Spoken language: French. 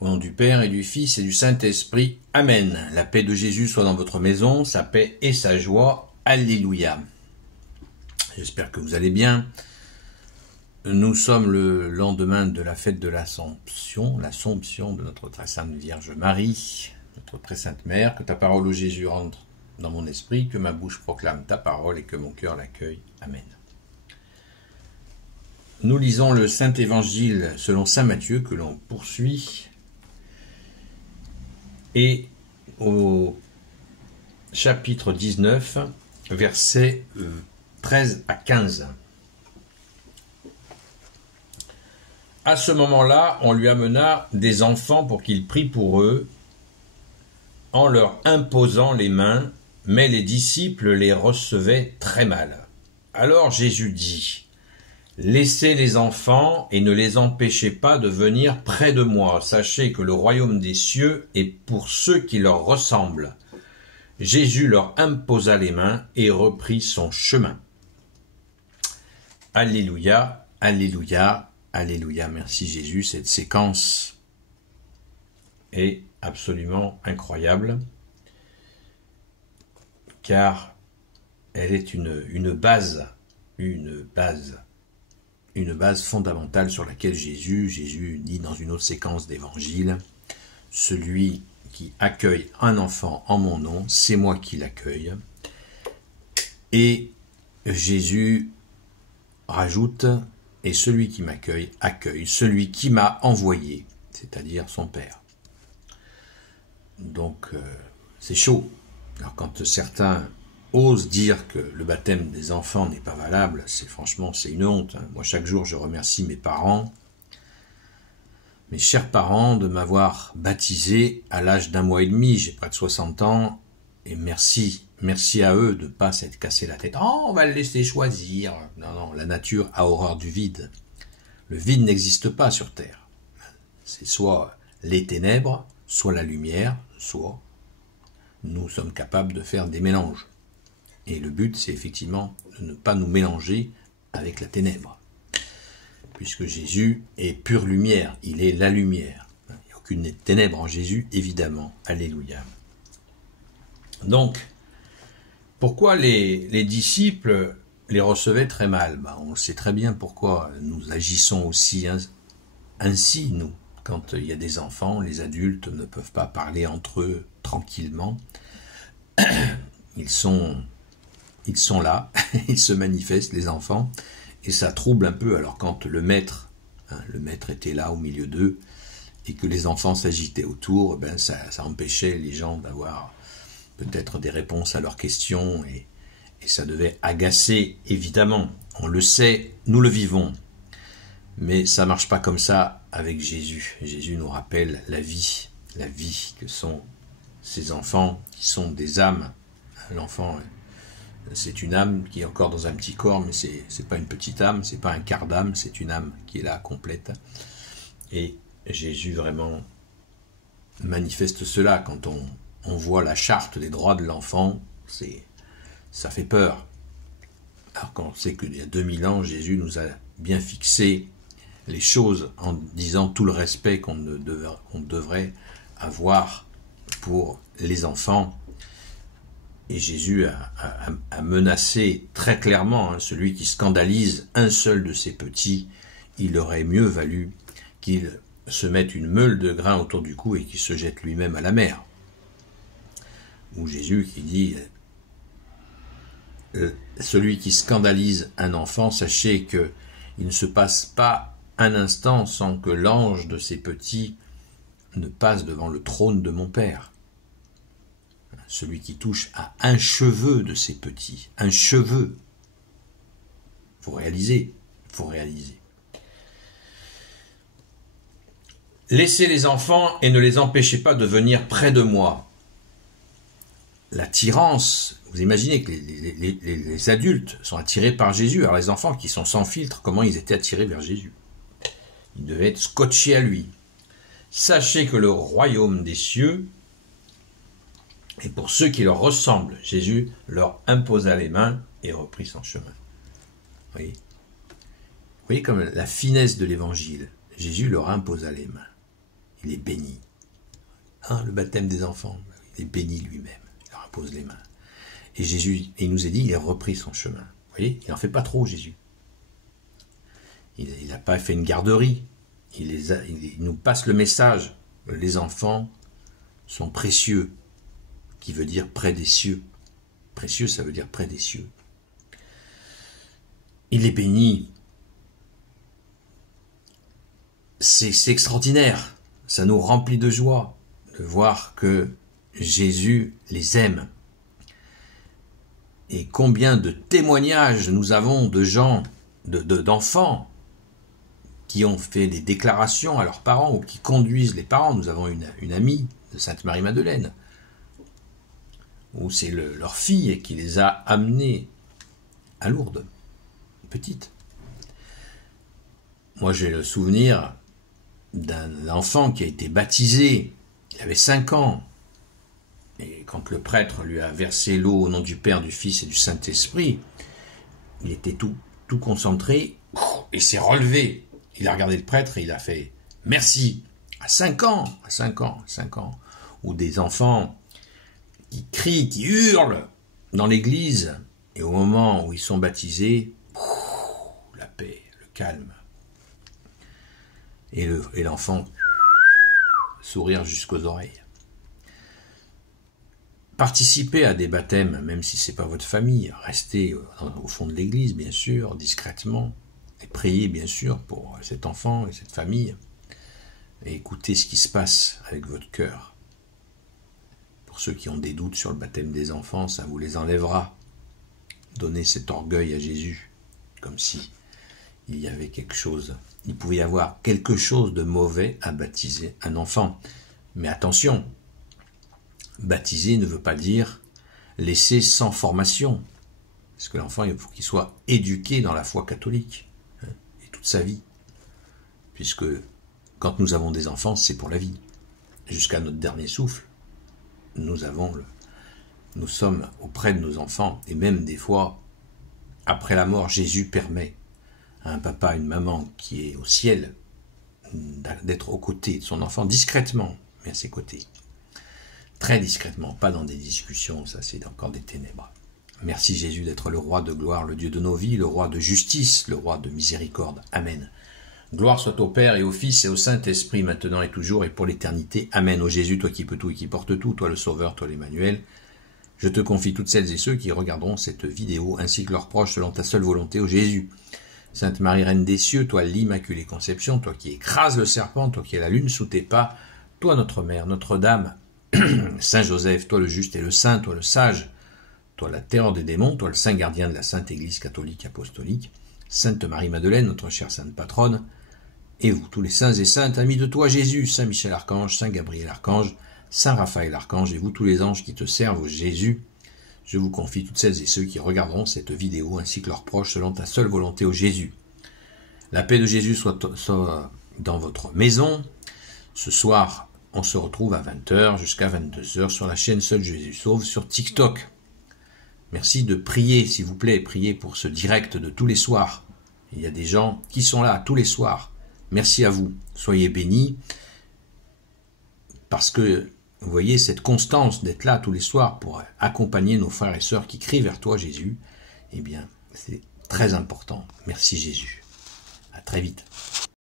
Au nom du Père et du Fils et du Saint-Esprit. Amen. La paix de Jésus soit dans votre maison, sa paix et sa joie. Alléluia. J'espère que vous allez bien. Nous sommes le lendemain de la fête de l'Assomption de notre très sainte Vierge Marie, notre très sainte Mère. Que ta parole, ô Jésus, rentre dans mon esprit, que ma bouche proclame ta parole et que mon cœur l'accueille. Amen. Nous lisons le Saint-Évangile selon saint Matthieu que l'on poursuit. Et au chapitre 19, versets 13 à 15. À ce moment-là, on lui amena des enfants pour qu'il prie pour eux, en leur imposant les mains, mais les disciples les recevaient très mal. Alors Jésus dit: laissez les enfants et ne les empêchez pas de venir près de moi. Sachez que le royaume des cieux est pour ceux qui leur ressemblent. Jésus leur imposa les mains et reprit son chemin. Alléluia, alléluia, alléluia. Merci Jésus. Cette séquence est absolument incroyable, car elle est une base fondamentale sur laquelle Jésus dit dans une autre séquence d'évangile: celui qui accueille un enfant en mon nom, c'est moi qui l'accueille. Et Jésus rajoute: et celui qui m'accueille accueille celui qui m'a envoyé, c'est-à-dire son Père. Donc c'est chaud. Alors quand certains osent dire que le baptême des enfants n'est pas valable, c'est une honte. Moi, chaque jour, je remercie mes parents, mes chers parents, de m'avoir baptisé à l'âge d'1 mois et demi. J'ai près de 60 ans, et merci à eux de ne pas s'être cassé la tête. Oh, on va le laisser choisir. Non, la nature a horreur du vide. Le vide n'existe pas sur Terre. C'est soit les ténèbres, soit la lumière, soit nous sommes capables de faire des mélanges. Et le but, c'est effectivement de ne pas nous mélanger avec la ténèbre. Puisque Jésus est pure lumière, il est la lumière. Il n'y a aucune ténèbre en Jésus, évidemment. Alléluia. Donc, pourquoi les disciples les recevaient très mal? On sait très bien pourquoi nous agissons aussi ainsi, nous. Quand il y a des enfants, les adultes ne peuvent pas parler entre eux tranquillement. Ils sont là, ils se manifestent, les enfants, et ça trouble un peu. Alors quand le maître était là au milieu d'eux, et que les enfants s'agitaient autour, ça empêchait les gens d'avoir peut-être des réponses à leurs questions, et ça devait agacer, évidemment. On le sait, nous le vivons, mais ça marche pas comme ça avec Jésus. Jésus nous rappelle la vie que sont ces enfants, qui sont des âmes. L'enfant, c'est une âme qui est encore dans un petit corps, mais c'est pas une petite âme, c'est pas un quart d'âme, c'est une âme qui est là, complète. Et Jésus vraiment manifeste cela. Quand on voit la charte des droits de l'enfant, ça fait peur. Alors qu'on sait qu'il y a 2000 ans, Jésus nous a bien fixé les choses en disant tout le respect qu'on devrait avoir pour les enfants. Et Jésus a menacé très clairement celui qui scandalise un seul de ses petits. Il aurait mieux valu qu'il se mette une meule de grains autour du cou et qu'il se jette lui-même à la mer. Ou Jésus qui dit: celui qui scandalise un enfant, sachez qu'il ne se passe pas un instant sans que l'ange de ses petits ne passe devant le trône de mon Père. Celui qui touche à un cheveu de ses petits, un cheveu. Faut réaliser. Laissez les enfants et ne les empêchez pas de venir près de moi. L'attirance, vous imaginez que les adultes sont attirés par Jésus. Alors les enfants qui sont sans filtre, comment ils étaient attirés vers Jésus? Ils devaient être scotchés à lui. Sachez que le royaume des cieux est pour ceux qui leur ressemblent. Jésus leur imposa les mains et reprit son chemin. Vous voyez comme la finesse de l'évangile. Jésus leur imposa les mains. il est béni. Hein, le baptême des enfants, il est béni lui-même, il leur impose les mains. Et Jésus, il nous est dit, il a repris son chemin. Vous voyez, il n'en fait pas trop, Jésus. Il n'a pas fait une garderie. Il nous passe le message. Les enfants sont précieux, qui veut dire près des cieux. Précieux, ça veut dire près des cieux. Il est béni. C'est extraordinaire. Ça nous remplit de joie de voir que Jésus les aime. Et combien de témoignages nous avons de gens, d'enfants, qui ont fait des déclarations à leurs parents ou qui conduisent les parents. Nous avons une amie de Sainte-Marie-Madeleine, où c'est leur fille qui les a amenés à Lourdes, petite. Moi, j'ai le souvenir d'un enfant qui a été baptisé, il avait 5 ans, et quand le prêtre lui a versé l'eau au nom du Père, du Fils et du Saint-Esprit, il était tout concentré, et s'est relevé. Il a regardé le prêtre et il a fait « Merci » à 5 ans, ou des enfants qui crient, qui hurlent dans l'église, et au moment où ils sont baptisés, la paix, le calme, et l'enfant sourire jusqu'aux oreilles. Participez à des baptêmes, même si ce n'est pas votre famille, restez au fond de l'église, bien sûr, discrètement, et priez, bien sûr, pour cet enfant et cette famille, et écoutez ce qui se passe avec votre cœur. Pour ceux qui ont des doutes sur le baptême des enfants, ça vous les enlèvera. Donnez cet orgueil à Jésus, comme si il y avait quelque chose, il pouvait y avoir quelque chose de mauvais à baptiser un enfant. Mais attention, baptiser ne veut pas dire laisser sans formation, parce que l'enfant, il faut qu'il soit éduqué dans la foi catholique, et toute sa vie, puisque quand nous avons des enfants, c'est pour la vie. Jusqu'à notre dernier souffle, nous sommes auprès de nos enfants, et même des fois, après la mort, Jésus permet à un papa, à une maman qui est au ciel, d'être aux côtés de son enfant, discrètement, mais à ses côtés. Très discrètement, pas dans des discussions, ça c'est encore des ténèbres. Merci Jésus d'être le roi de gloire, le Dieu de nos vies, le roi de justice, le roi de miséricorde. Amen. Gloire soit au Père et au Fils et au Saint-Esprit, maintenant et toujours et pour l'éternité. Amen. Ô Jésus, toi qui peux tout et qui portes tout, toi le Sauveur, toi l'Emmanuel, je te confie toutes celles et ceux qui regarderont cette vidéo, ainsi que leurs proches, selon ta seule volonté, ô Jésus. Sainte Marie, Reine des cieux, toi l'Immaculée Conception, toi qui écrases le serpent, toi qui es la lune sous tes pas, toi notre Mère, Notre-Dame, Saint Joseph, toi le juste et le saint, toi le sage, toi la terreur des démons, toi le saint gardien de la Sainte Église catholique apostolique, Sainte Marie-Madeleine, notre chère sainte patronne, et vous, tous les saints et saintes, amis de toi Jésus, Saint Michel Archange, Saint Gabriel Archange, Saint Raphaël Archange, et vous tous les anges qui te servent, ô Jésus, je vous confie toutes celles et ceux qui regarderont cette vidéo, ainsi que leurs proches, selon ta seule volonté, ô Jésus. La paix de Jésus soit dans votre maison. Ce soir, on se retrouve à 20h jusqu'à 22h sur la chaîne Seul Jésus Sauve sur TikTok. Merci de prier, s'il vous plaît, priez pour ce direct de tous les soirs. Il y a des gens qui sont là tous les soirs. Merci à vous. Soyez bénis. Parce que, vous voyez, cette constance d'être là tous les soirs pour accompagner nos frères et sœurs qui crient vers toi, Jésus, eh bien, c'est très important. Merci Jésus. À très vite.